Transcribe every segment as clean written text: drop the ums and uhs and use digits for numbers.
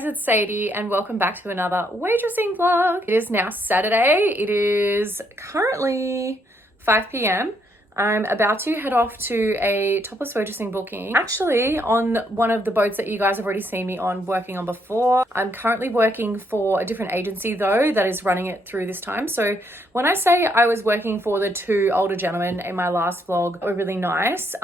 guys, it's Sadie and welcome back to another Waitressing vlog. It is now Saturday. It is currently 5 p.m. I'm about to head off to a Topless waitressing booking. Actually, on one of the boats that you guys have already seen me on working on before. I'm currently working for a different agency though that is running it through this time. So when I say I was working for the two older gentlemen in my last vlog, were really nice.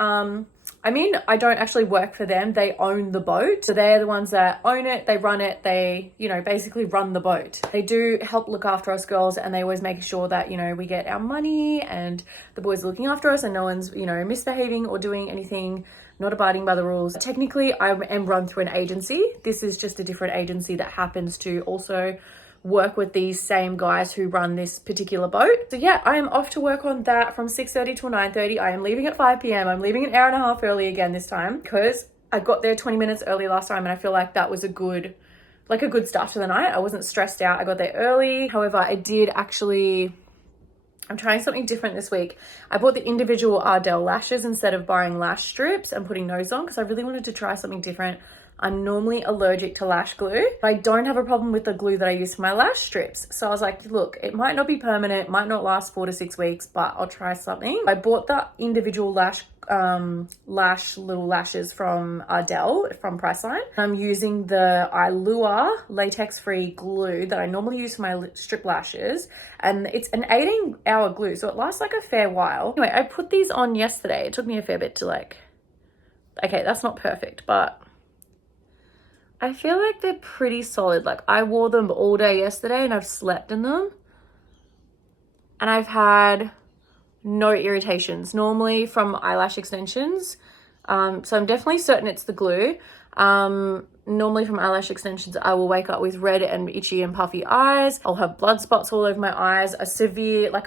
I mean, I don't actually work for them. They own the boat. So they're the ones that own it. They run it. They, basically run the boat. They do help look after us girls and they always make sure that, we get our money and the boys are looking after us and no one's, misbehaving or doing anything, not abiding by the rules. Technically, I am run through an agency. This is just a different agency that happens to also work with these same guys who run this particular boat. So yeah, I am off to work on that from 6:30 till 9:30. I am leaving at 5 p.m. I'm leaving an hour and a half early again this time because I got there 20 minutes early last time and I feel like that was a good start to the night. I wasn't stressed out. I got there early. However, I'm trying something different this week. I bought the individual Ardell lashes instead of buying lash strips and putting those on because I really wanted to try something different. I'm normally allergic to lash glue, but I don't have a problem with the glue that I use for my lash strips. So I was like, look, it might not be permanent, might not last 4 to 6 weeks, but I'll try something. I bought the individual little lashes from Ardell from Priceline. I'm using the Ilua latex-free glue that I normally use for my strip lashes, and it's an 18-hour glue, so it lasts like a fair while. Anyway, I put these on yesterday. It took me a fair bit to okay, that's not perfect, but I feel like they're pretty solid. Like I wore them all day yesterday and I've slept in them and I've had no irritations normally from eyelash extensions. So I'm definitely certain it's the glue. Normally from eyelash extensions, I will wake up with red and itchy and puffy eyes. I'll have blood spots all over my eyes, a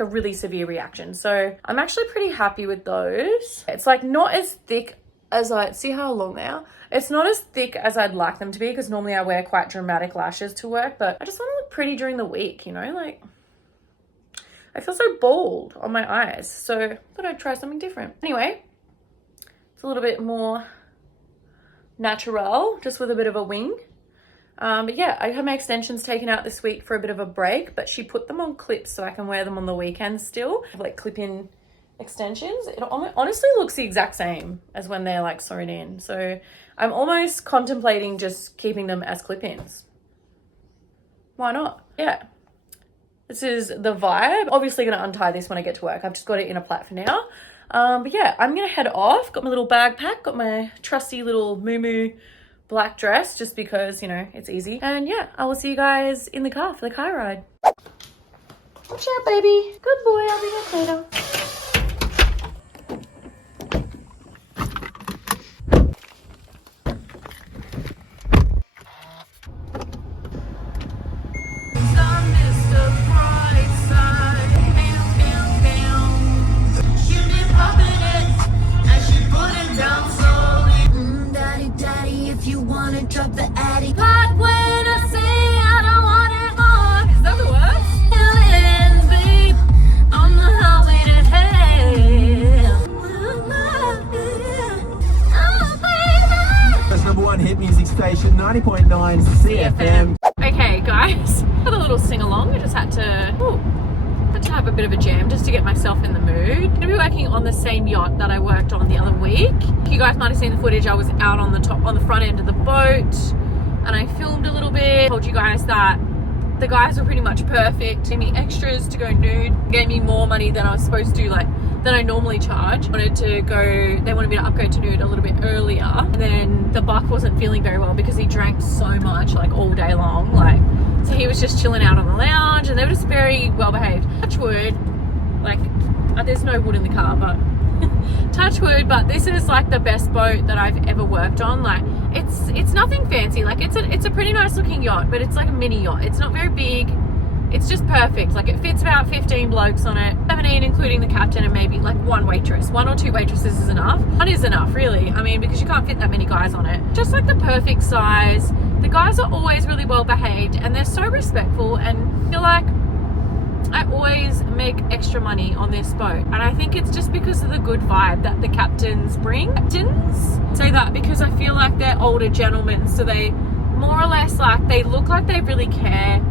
really severe reaction. So I'm actually pretty happy with those. It's like not as thick as see how long they are. It's not as thick as I'd like them to be because normally I wear quite dramatic lashes to work, but I just want to look pretty during the week, I feel so bald on my eyes, so I thought I'd try something different. Anyway, it's a little bit more natural, just with a bit of a wing. But yeah, I had my extensions taken out this week for a bit of a break, but she put them on clips so I can wear them on the weekend still, like clip-in extensions. It honestly looks the exact same as when they're sewn in, so I'm almost contemplating just keeping them as clip-ins. Why not? Yeah, this is the vibe. Obviously gonna untie this when I get to work. I've just got it in a plait for now, but yeah, I'm gonna head off. Got my little bag pack, got my trusty little moo black dress just because it's easy, and yeah, I will see you guys in the car for the car ride. Watch out, baby. Good boy. I'll be back later. Drop the attic. But when I say I don't want it more, is that the words? Feelings, babe, on the highway to hell. That's number one hit music station, 90.9 CFM. Okay, guys, had a little sing along. I just had to have a bit of a jam just to get myself in the mood. I'm gonna be working on the same yacht that I worked on the other week. You guys might have seen the footage. I was out on the front end of the boat and I filmed a little bit. Told you guys that the guys were pretty much perfect. Gave me extras to go nude. Gave me more money than I was supposed to, than I normally charge. They wanted me to upgrade to nude a little bit earlier. And then the buck wasn't feeling very well because he drank so much, all day long. So he was just chilling out on the lounge and they were just very well behaved. Touch wood, there's no wood in the car, but touch wood, but this is the best boat that I've ever worked on. It's nothing fancy. It's a pretty nice looking yacht, but it's like a mini yacht. It's not very big. It's just perfect. It fits about 15 blokes on it, 17 including the captain and maybe one waitress. 1 or 2 waitresses is enough. One is enough, really. I mean, because you can't fit that many guys on it. Just the perfect size. The guys are always really well behaved and they're so respectful, and I feel like I always make extra money on this boat, and I think it's just because of the good vibe that the captains bring. Captains say that because I feel like they're older gentlemen, so they more or less like they look like they really care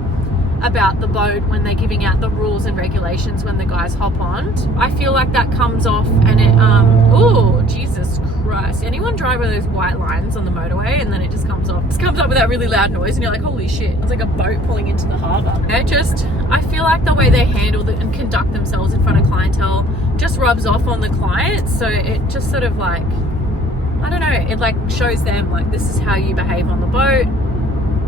about the boat when they're giving out the rules and regulations when the guys hop on. I feel like that comes off and it oh Jesus Christ, anyone drive one of those white lines on the motorway and then it just comes off, with that really loud noise and you're like, holy shit, it's like a boat pulling into the harbour. I feel like the way they handle it and conduct themselves in front of clientele just rubs off on the client, so it just sort of like, I don't know, it like shows them like, this is how you behave on the boat,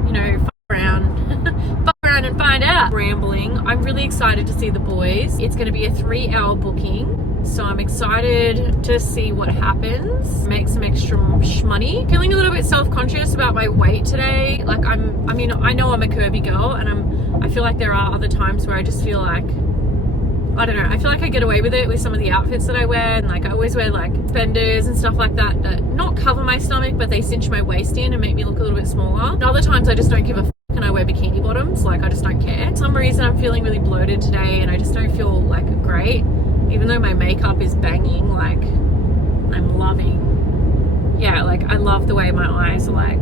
you know, fuck around and find out. Rambling. I'm really excited to see the boys. It's going to be a 3-hour booking, so I'm excited to see what happens. Make some extra money. Feeling a little bit self-conscious about my weight today. Like I mean, I know I'm a curvy girl, and I feel like there are other times where I just feel like, I don't know, I feel like I get away with it with some of the outfits that I wear, and like I always wear like fenders and stuff like that not cover my stomach, but they cinch my waist in and make me look a little bit smaller. And other times I just don't give a and I wear bikini bottoms, like I just don't care. For some reason I'm feeling really bloated today and I just don't feel like great, even though my makeup is banging. Like I'm loving, yeah, like I love the way my eyes are like,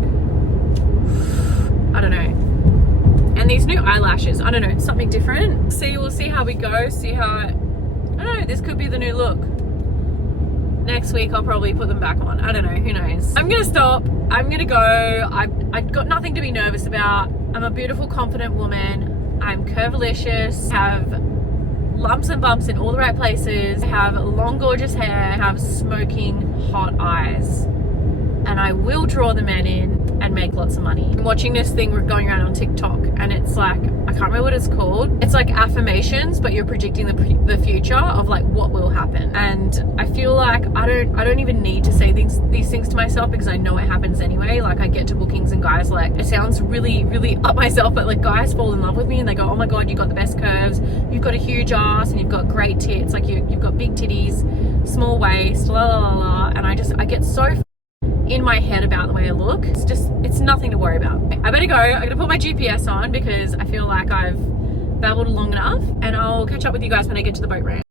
I don't know. And these new eyelashes, I don't know, it's something different. We'll see how we go, see how I don't know, this could be the new look. Next week I'll probably put them back on. I don't know, who knows. I'm gonna stop. I'm gonna go. I've got nothing to be nervous about. I'm a beautiful, confident woman. I'm curvilicious, have lumps and bumps in all the right places, have long, gorgeous hair, have smoking hot eyes. And I will draw the men in and make lots of money. I'm watching this thing going around on TikTok and it's like, I can't remember what it's called. It's like affirmations, but you're predicting the future of like what will happen. And I feel like I don't even need to say these things to myself because I know it happens anyway. Like I get to bookings and guys like, it sounds really, really up myself, but like guys fall in love with me and they go, oh my God, you've got the best curves. You've got a huge ass and you've got great tits. Like you've got big titties, small waist, la la la la. And I get so in my head about the way I look. It's nothing to worry about. I better go. I'm gonna put my GPS on because I feel like I've babbled long enough, and I'll catch up with you guys when I get to the boat ramp.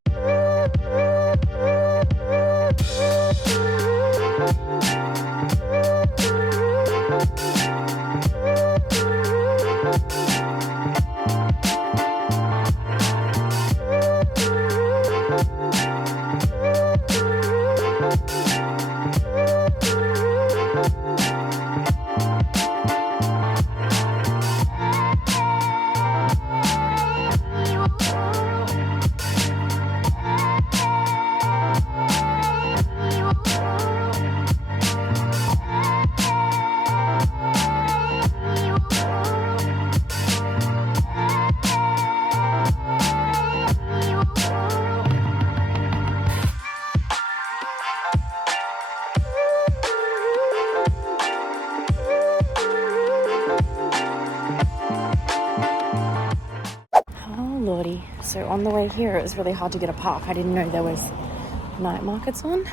Lordy. So on the way here it was really hard to get a park. I didn't know there was night markets on,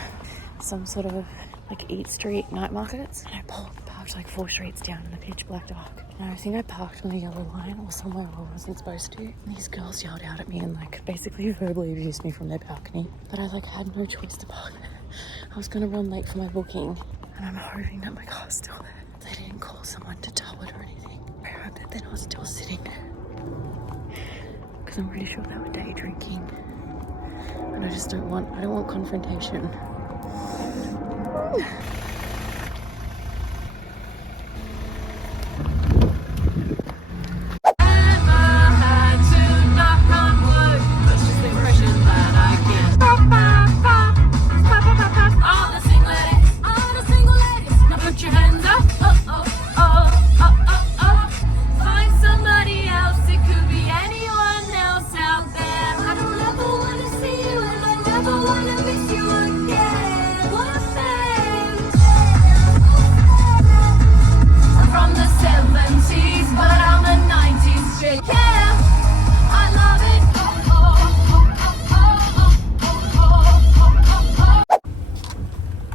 some sort of like Eat Street night markets, and I parked like 4 streets down in the pitch black dark, and I think I parked on the yellow line or somewhere where I wasn't supposed to, and these girls yelled out at me and like basically verbally abused me from their balcony, but I like had no choice to park there. I was gonna run late for my booking and I'm hoping that my car's still there. They didn't call someone to tow it or anything. I hope that they're not still sitting there, because I'm pretty sure they were day drinking, and I don't want confrontation.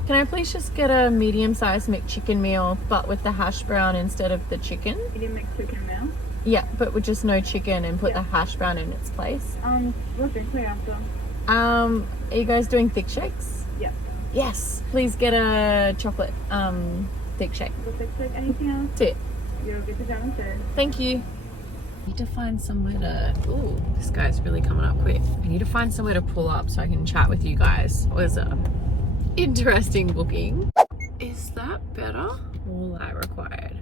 Can I please just get a medium-sized McChicken meal, but with the hash brown instead of the chicken? Medium McChicken meal? Yeah, but with just no chicken and put the hash brown in its place. What drink are you after? Are you guys doing thick shakes? Yeah. Yes. Please get a chocolate thick shake. Anything else? That's it. You'll get to downstairs. Thank you. I need to find somewhere to... Ooh, this guy's really coming up quick. I need to find somewhere to pull up so I can chat with you guys. It was a interesting booking. Is that better? More light required.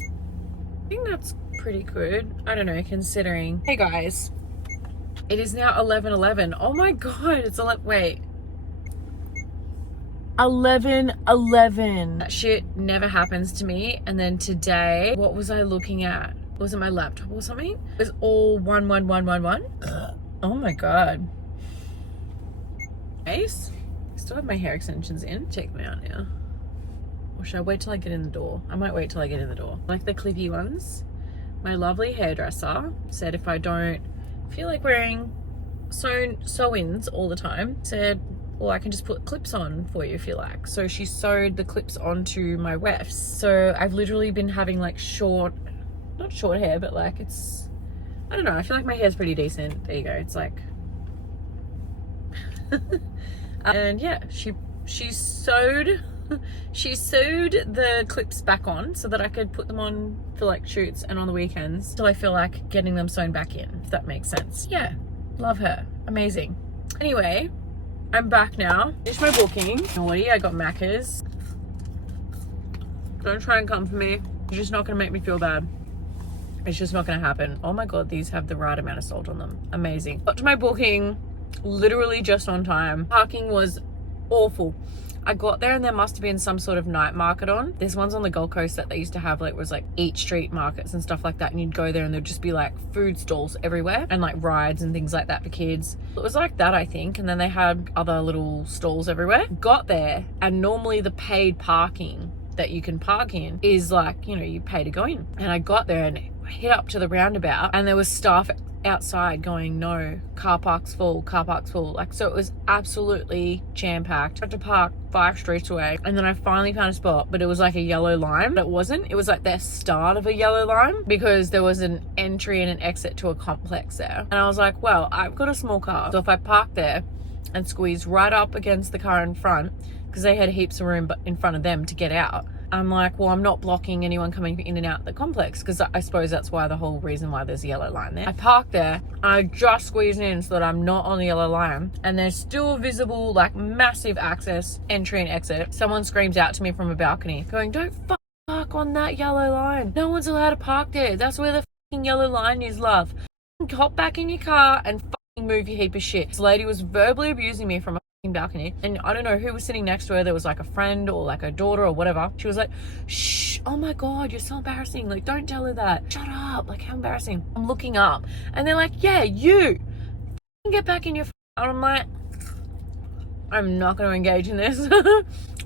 I think that's pretty good. I don't know, considering... Hey guys, it is now 11:11. Oh my god, it's 11... Wait. 11:11. That shit never happens to me. And then today, what was I looking at? Was it my laptop or something? It was all 11111. Oh my god. Nice. Still have my hair extensions in. Check them out now. Or should I wait till I get in the door? I might wait till I get in the door. Like the clippy ones. My lovely hairdresser said if I don't feel like wearing sew-ins all the time, said, well, I can just put clips on for you if you like. So she sewed the clips onto my wefts. So I've literally been having like not short hair, but like it's, I don't know. I feel like my hair's pretty decent. There you go. It's like, and yeah, she sewed the clips back on so that I could put them on for like shoots and on the weekends till I feel like getting them sewn back in, if that makes sense. Yeah, love her. Amazing. Anyway, I'm back now. Finished my booking. Naughty, I got Macca's. Don't try and come for me. You're just not gonna make me feel bad. It's just not gonna happen. Oh my god, these have the right amount of salt on them. Amazing. Got to my booking literally just on time. Parking was awful. I got there and there must have been some sort of night market on. There's ones on the Gold Coast that they used to have, like, was like Eat Street markets and stuff like that, and you'd go there and there'd just be like food stalls everywhere and like rides and things like that for kids. It was like that, I think, and then they had other little stalls everywhere. Got there, and normally the paid parking that you can park in is like, you know, you pay to go in. And I got there and hit up to the roundabout and there was staff outside going, no, car park's full, car park's full. Like, so it was absolutely jam-packed. I had to park 5 streets away, and then I finally found a spot, but it was like a yellow line. But it wasn't. It was like the start of a yellow line because there was an entry and an exit to a complex there. And I was like, well, I've got a small car, so if I park there and squeeze right up against the car in front, because they had heaps of room in front of them to get out, I'm like, well, I'm not blocking anyone coming in and out the complex, because I suppose that's why the whole reason why there's a yellow line there. I parked there, I just squeezed in so that I'm not on the yellow line, and there's still visible, like, massive access, entry and exit. Someone screams out to me from a balcony going, don't park on that yellow line. No one's allowed to park there. That's where the fucking yellow line is, love. Hop back in your car and move your heap of shit. This lady was verbally abusing me from a balcony, and I don't know who was sitting next to her. There was like a friend or like a daughter or whatever. She was like, shh, oh my god, you're so embarrassing, like, don't tell her that, shut up, like, how embarrassing. I'm looking up and they're like, yeah, you get back in your and I'm like, I'm not going to engage in this.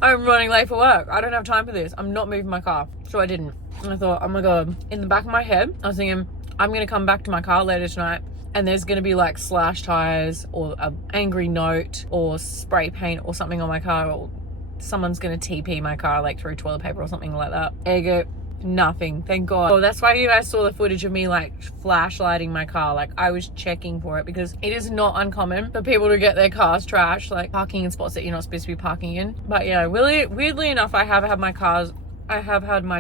I'm running late for work. I don't have time for this. I'm not moving my car. So I didn't. And I thought, oh my god, in the back of my head I was thinking, I'm going to come back to my car later tonight and there's going to be like slash tires or an angry note or spray paint or something on my car, or someone's going to TP my car like through toilet paper or something like that. Ergo, nothing, thank god. Oh, that's why you guys saw the footage of me like flashlighting my car. Like, I was checking for it, because it is not uncommon for people to get their cars trashed, like parking in spots that you're not supposed to be parking in. But yeah, really, weirdly enough, I have had my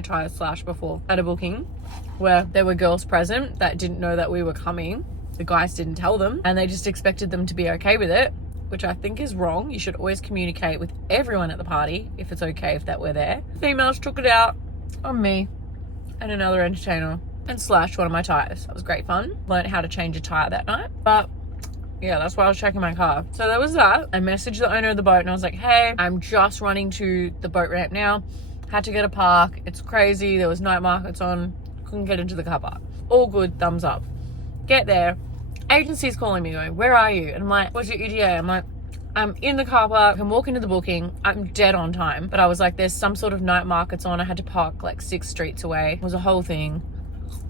tires slashed before at a booking where there were girls present that didn't know that we were coming. The guys didn't tell them and they just expected them to be okay with it, which I think is wrong. You should always communicate with everyone at the party if it's okay if that we're there. Females took it out on me and another entertainer and slashed one of my tires. That was great fun. Learned how to change a tire that night. But yeah, that's why I was checking my car. So there was that. I messaged the owner of the boat and I was like, hey, I'm just running to the boat ramp now. Had to get a park. It's crazy. There was night markets on. Couldn't get into the car park. All good, thumbs up. Get there, agency's calling me going, where are you? And I'm like, what's your ETA? I'm like, I'm in the car park, I'm walking to the booking, I'm dead on time. But I was like, there's some sort of night markets on, I had to park like 6 streets away. It was a whole thing.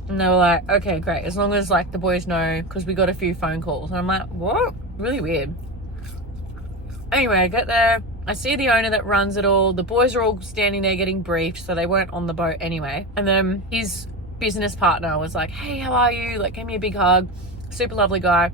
And they were like, okay, great, as long as like the boys know, because we got a few phone calls. And I'm like, what? Really weird. Anyway, I get there, I see the owner that runs it all. The boys are all standing there getting briefed, so they weren't on the boat anyway. And then his business partner was like, hey, how are you? Like, gave me a big hug. Super lovely guy.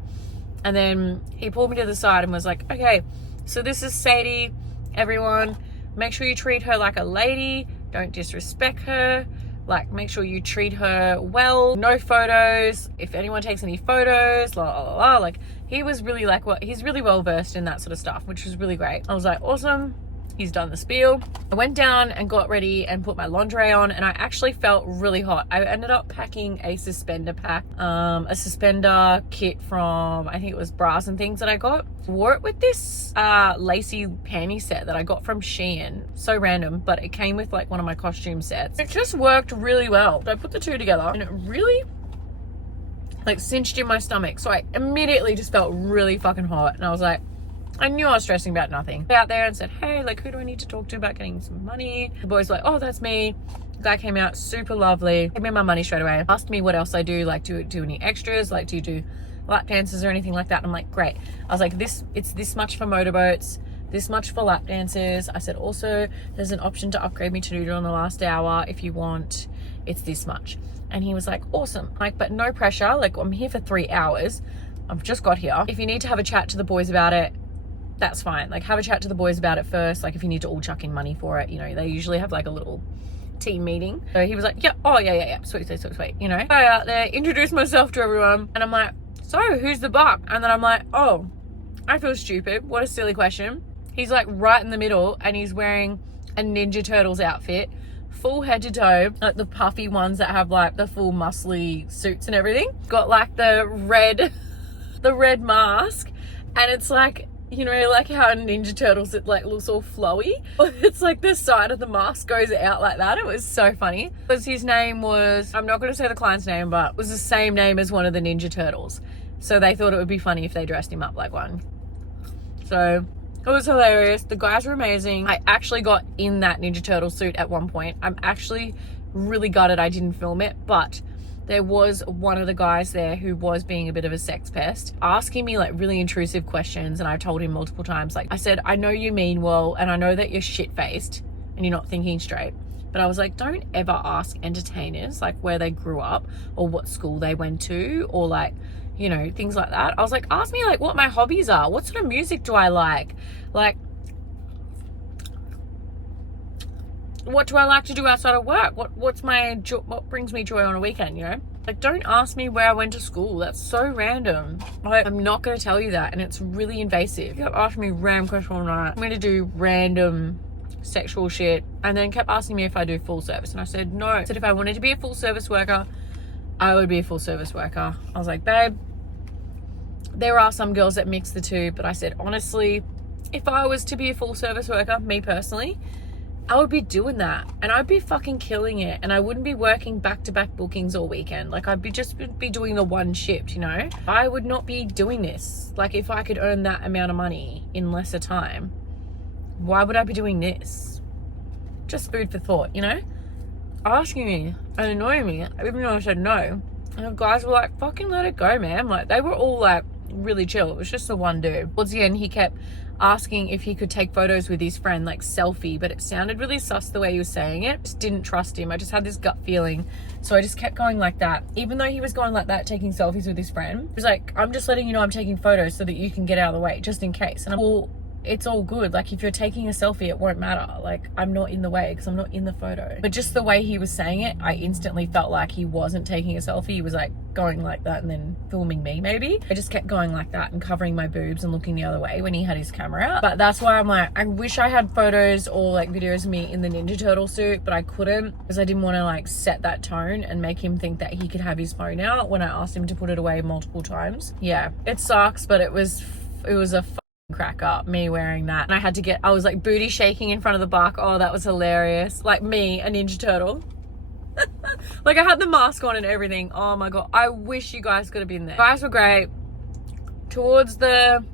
And then he pulled me to the side and was like, okay, so this is Sadie, everyone. make sure you treat her like a lady. Don't disrespect her. Like, make sure you treat her well. No photos. If anyone takes any photos, la la la. Like, he was really like, he's really well versed in that sort of stuff, which was really great. I was like, awesome. He's done the spiel. I went down and got ready and put my lingerie on, and I actually felt really hot. I ended up packing a suspender pack, a suspender kit from, I think it was Bras and Things that I got. Wore it with this lacy panty set that I got from Shein. So random, but it came with like one of my costume sets. It just worked really well. So I put the two together and it really like cinched in my stomach. So I immediately just felt really fucking hot, and I was like, I knew I was stressing about nothing. I out there and said, hey, like, who do I need to talk to about getting some money? The boys were like, oh, that's me. The guy came out, super lovely. Gave me my money straight away. Asked me what else I do, like, do any extras? Like, do you do lap dances or anything like that? And I'm like, great. I was like, it's this much for motorboats, this much for lap dances. I said, also, there's an option to upgrade me to noodle on the last hour if you want. It's this much. And he was like, awesome. Like, but no pressure. Like, I'm here for 3 hours. I've just got here. If you need to have a chat to the boys about it, that's fine. Like, have a chat to the boys about it first. Like, if you need to all chuck in money for it, you know, they usually have like a little team meeting. So he was like, yeah, oh yeah, sweet, you know. I out there, introduced myself to everyone, and I'm like, so who's the buck? And then I'm like, oh, I feel stupid. What a silly question. He's like right in the middle, and he's wearing a Ninja Turtles outfit, full head to toe, like the puffy ones that have like the full muscly suits and everything. Got like the red mask, and it's like, you know, like how in Ninja Turtles it like looks all flowy. It's like the side of the mask goes out like that. It was so funny. Because his name was, I'm not going to say the client's name, but it was the same name as one of the Ninja Turtles. So they thought it would be funny if they dressed him up like one. So it was hilarious. The guys were amazing. I actually got in that Ninja Turtle suit at one point. I'm actually really gutted I didn't film it, but there was one of the guys there who was being a bit of a sex pest, asking me like really intrusive questions. And I told him multiple times, like I said, I know you mean well, and I know that you're shit-faced and you're not thinking straight. But I was like, don't ever ask entertainers like where they grew up or what school they went to or like, you know, things like that. I was like, ask me like what my hobbies are. What sort of music do I like? Like, what do I like to do outside of work? What brings me joy on a weekend, you know? Like, don't ask me where I went to school. That's so random. Like, I'm not going to tell you that, and it's really invasive. You kept asking me random questions all night. I'm going to do random sexual shit, and then kept asking me if I do full service, and I said no. I said if I wanted to be a full service worker, I would be a full service worker. I was like, babe, there are some girls that mix the two, but I said, honestly, if I was to be a full service worker, me personally, I would be doing that, and I'd be fucking killing it, and I wouldn't be working back-to-back bookings all weekend. Like, I'd just be doing the one shift, you know? I would not be doing this. Like, if I could earn that amount of money in lesser time, why would I be doing this? Just food for thought, you know? Asking me and annoying me, even though I said no. And the guys were like, fucking let it go, man. Like, they were all like really chill. It was just the one dude. Towards the end, he kept asking if he could take photos with his friend, like selfie, but it sounded really sus the way he was saying it. Just didn't trust him. I just had this gut feeling, so I just kept going like that. Even though he was going like that, taking selfies with his friend, he was like, I'm just letting you know I'm taking photos so that you can get out of the way, just in case. And I'm all, it's all good. Like, if you're taking a selfie, it won't matter. Like, I'm not in the way because I'm not in the photo. But just the way he was saying it, I instantly felt like he wasn't taking a selfie. He was like going like that and then filming me maybe. I just kept going like that and covering my boobs and looking the other way when he had his camera out. But that's why I'm like, I wish I had photos or like videos of me in the Ninja Turtle suit, but I couldn't because I didn't want to like set that tone and make him think that he could have his phone out when I asked him to put it away multiple times. Yeah, it sucks, but it was a crack up, me wearing that. And I was like booty shaking in front of the bar. Oh, that was hilarious. Like me, a Ninja Turtle. Like, I had the mask on and everything. Oh my God, I wish you guys could have been there. You guys were great. Towards the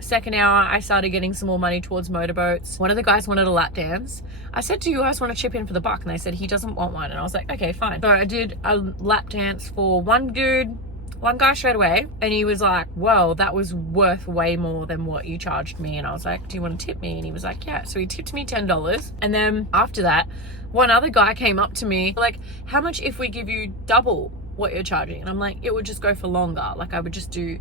second hour, I started getting some more money towards motorboats. One of the guys wanted a lap dance. I said, do you guys want to chip in for the buck? And they said he doesn't want one. And I was like, okay, fine. So I did a lap dance for one guy straight away, and he was like, well, that was worth way more than what you charged me. And I was like, do you want to tip me? And he was like, yeah. So he tipped me $10. And then after that, one other guy came up to me like, how much if we give you double what you're charging? And I'm like, it would just go for longer. Like, I would just do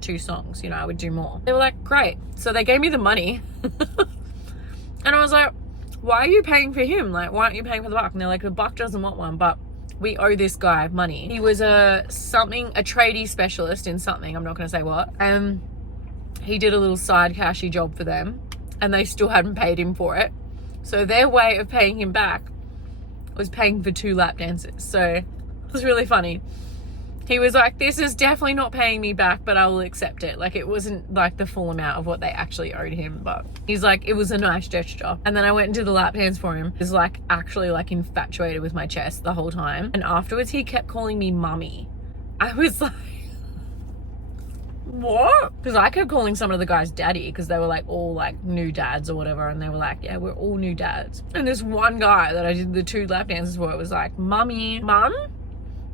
2 songs, you know, I would do more. They were like, great. So they gave me the money. And I was like, why are you paying for him? Like, why aren't you paying for the buck? And they're like, the buck doesn't want one, but we owe this guy money. He was a tradie specialist in something, I'm not going to say what. And he did a little side cashy job for them and they still hadn't paid him for it. So their way of paying him back was paying for 2 lap dances. So it was really funny. He was like, this is definitely not paying me back, but I will accept it. Like, it wasn't like the full amount of what they actually owed him, but he's like, it was a nice gesture. And then I went and did the lap dance for him. He was like actually like infatuated with my chest the whole time. And afterwards he kept calling me mummy. I was like, what? Because I kept calling some of the guys daddy because they were like all like new dads or whatever, and they were like, yeah, we're all new dads. And this one guy that I did the 2 lap dances for, it was like, mummy, mum?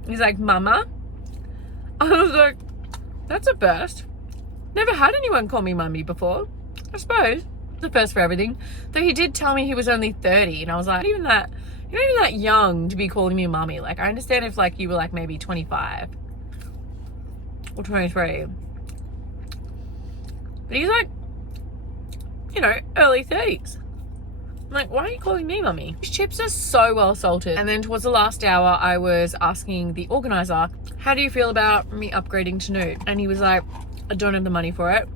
He's like, mama? I was like, that's a burst. Never had anyone call me mummy before. I suppose it's a first for everything. Though he did tell me he was only 30, and I was like, you're not even that young to be calling me mummy. Like, I understand if like you were like maybe 25 or 23. But he's like, you know, early 30s. I'm like, why are you calling me mummy? These chips are so well salted. And then towards the last hour, I was asking the organizer, how do you feel about me upgrading to nude? And he was like, I don't have the money for it.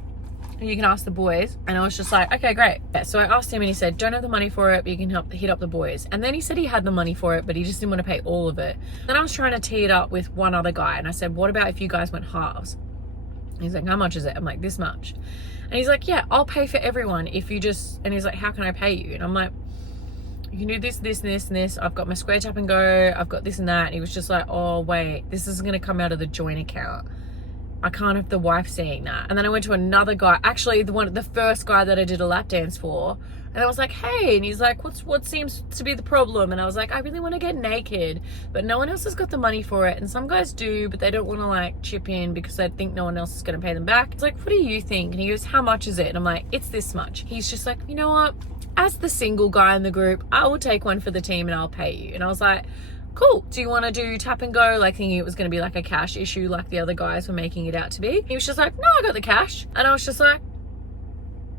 You can ask the boys. And I was just like, okay, great. Yeah, so I asked him and he said, don't have the money for it, but you can hit up the boys. And then he said he had the money for it, but he just didn't want to pay all of it. Then I was trying to tee it up with one other guy. And I said, what about if you guys went halves? And he's like, how much is it? I'm like, this much. And he's like, yeah, I'll pay for everyone if you just, and he's like, how can I pay you? And I'm like, you can do this, this, and this, and this. I've got my Square Tap and Go. I've got this and that. And he was just like, oh, wait, this is going to come out of the joint account. I can't have the wife seeing that. And then I went to another guy, actually the first guy that I did a lap dance for. And I was like, hey, and he's like, what seems to be the problem? And I was like, I really want to get naked, but no one else has got the money for it. And some guys do, but they don't want to like chip in because they think no one else is going to pay them back. It's like, what do you think? And he goes, how much is it? And I'm like, it's this much. He's just like, you know what? As the single guy in the group, I will take one for the team and I'll pay you. And I was like, cool. Do you want to do tap and go? Like thinking it was going to be like a cash issue like the other guys were making it out to be. He was just like, no, I got the cash. And I was just like,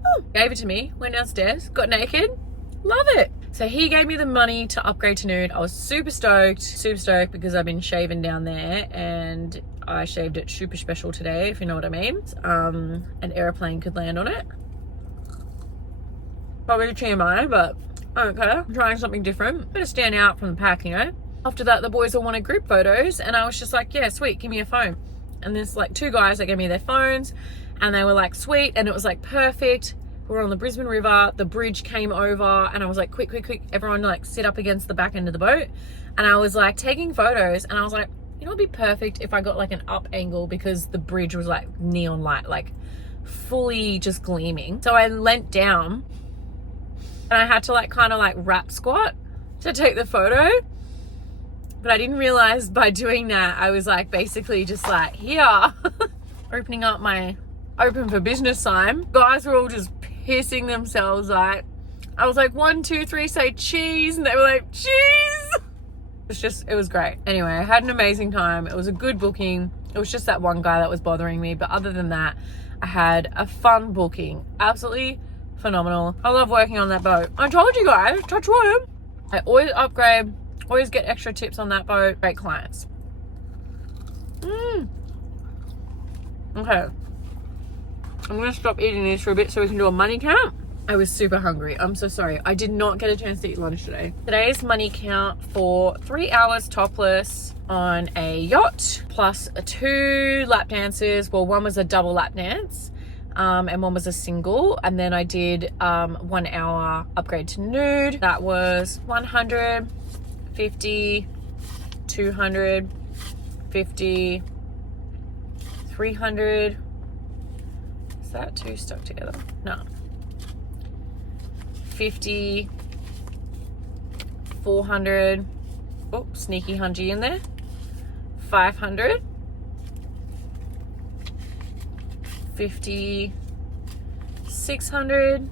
oh, gave it to me, went downstairs, got naked, love it. So he gave me the money to upgrade to nude. I was super stoked because I've been shaving down there and I shaved it super special today, if you know what I mean. An airplane could land on it. Probably TMI, but I don't care. I'm trying something different. Better stand out from the pack, you know. After that, the boys all wanted group photos and I was just like, yeah, sweet, give me a phone. And there's like 2 guys that gave me their phones and they were like, sweet, and it was like perfect. We're on the Brisbane River, the bridge came over and I was like, quick, everyone like sit up against the back end of the boat. And I was like taking photos and I was like, you know, it'd be perfect if I got like an up angle because the bridge was like neon light, like fully just gleaming. So I leant down and I had to like kind of like wrap squat to take the photo. But I didn't realize by doing that, I was like basically just like here, opening up my open for business sign. Guys were all just pissing themselves. Like, I was like, 1, 2, 3, say cheese. And they were like, cheese. It was great. Anyway, I had an amazing time. It was a good booking. It was just that one guy that was bothering me. But other than that, I had a fun booking. Absolutely phenomenal. I love working on that boat. I told you guys, touch wood. I always upgrade. Always get extra tips on that boat. Great clients. Okay. I'm going to stop eating these for a bit so we can do a money count. I was super hungry. I'm so sorry. I did not get a chance to eat lunch today. Today's money count for 3 hours topless on a yacht plus 2 lap dances. Well, one was a double lap dance and one was a single. And then I did 1 hour upgrade to nude. That was 150, 250, 300. Is that 2 stuck together? No. 50, 400. Oh, sneaky hungy in there. 500. 50, 600.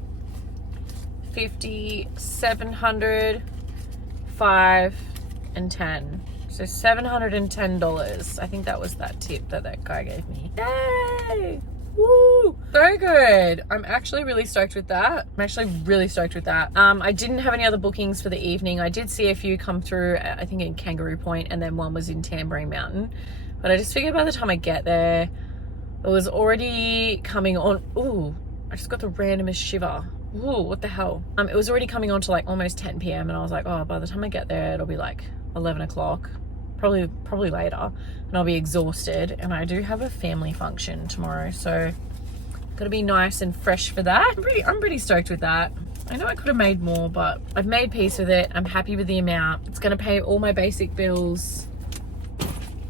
50, 700. 5 and 10. So $710. I think that was that tip that guy gave me. Yay! Woo! So good. I'm actually really stoked with that. I didn't have any other bookings for the evening. I did see a few come through, I think in Kangaroo Point, and then one was in Tambourine Mountain. But I just figured by the time I get there, it was already coming on. Ooh, I just got the randomest shiver. Ooh, what the hell? It was already coming on to like almost 10 p.m. and I was like, oh, by the time I get there, it'll be like 11 o'clock. Probably later, and I'll be exhausted, and I do have a family function tomorrow, so gotta be nice and fresh for that. I'm pretty stoked with that. I know I could have made more, but I've made peace with it. I'm happy with the amount. It's gonna pay all my basic bills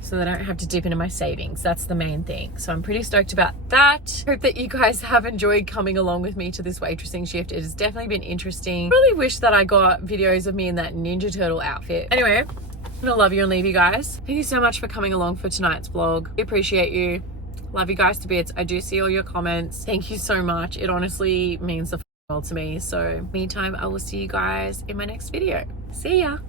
so that I don't have to dip into my savings. That's the main thing. So I'm pretty stoked about that. Hope that you guys have enjoyed coming along with me to this waitressing shift. It has definitely been interesting. Really wish that I got videos of me in that Ninja Turtle outfit. Anyway, I'm gonna love you and leave you guys. Thank you so much for coming along for tonight's vlog. I appreciate you. Love you guys to bits. I do see all your comments. Thank you so much. It honestly means the world to me. So meantime, I will see you guys in my next video. See ya.